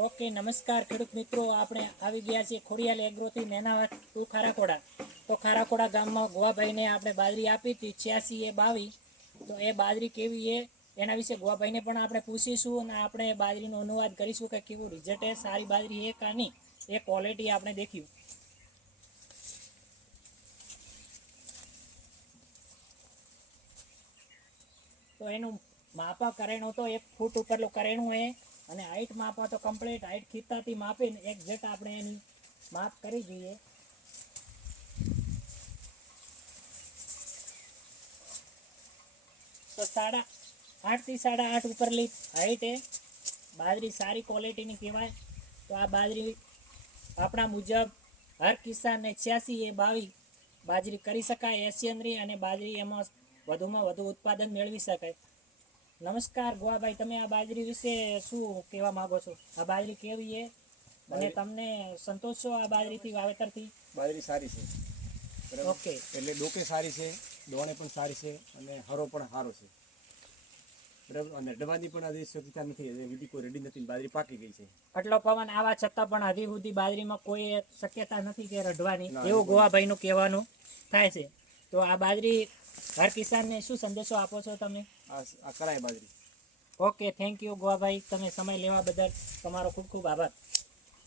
Okay, નમસ્કાર ખેડૂત મિત્રો. આપણે આવી ગયા છીએ ખોડિયાલ એગ્રોથી નેનાવત ટુ ખારાકોડા તો ખારાકોડા ગામમાં ગોવાભાઈને આપણે બાજરી આપી હતી, છ્યાસી એ બાવી. તો એ બાજરી કેવી એ એના વિશે ગોવાભાઈને પણ આપણે પૂછીશું અને આપણે એ બાજરીનો અનુવાદ કરીશું કે કેવું રિઝલ્ટ એ સારી બાજરી એ કાની એ ક્વોલિટી આપણે દેખ્યું. તો એનું માપા કરેણું તો એક ફૂટ ઉપરનું કરેણું એ અને હાઈટ માપવા તો કમ્પ્લીટ હાઈટ ખીતાથી માપીને એક્ઝેક્ટ આપણે એની માપ કરી જોઈએ તો સાડા આઠથી સાડા આઠ ઉપરલી હાઈટ એ બાજરી સારી ક્વોલિટીની કહેવાય. તો આ બાજરી આપણા મુજબ હર કિસ્સાને છ્યાસી એ બાવી બાજરી કરી શકાય એશિયનરી અને બાજરી એમાં વધુમાં વધુ ઉત્પાદન મેળવી શકાય. નમસ્કાર ગોવાભાઈ તમે આ બાજરી વિશે શું કહેવા માંગો છો? આ બાજરી કેવી છે? અને તમને સંતોષ છો આ બાજરીથી વાવેતરથી? બાજરી સારી છે. ઓકે. એટલે ડોકે સારી છે દોણે પણ સારી છે અને હરો પણ સારો છે. બરાબર? અને ડબાની પણ આજે સ્વચ્છતા નથી હજી વિધિ કોઈ રેડી નથી બાજરી પાકી ગઈ છે. આટલો પવન આવા છતાં પણ હજી સુધી બાજરીમાં કોઈ શક્યતા નથી કે રઢવાની એવું. ગોવાભાઈનું કહેવાનું થાય છે. તો આ બાજરી હર કિસાનને શું સંદેશો આપો છો તમે? આ કરાય બાજરી. Okay thank you Govabhai. તમે સમય લેવા બદલ તમારો ખૂબ ખૂબ આભાર.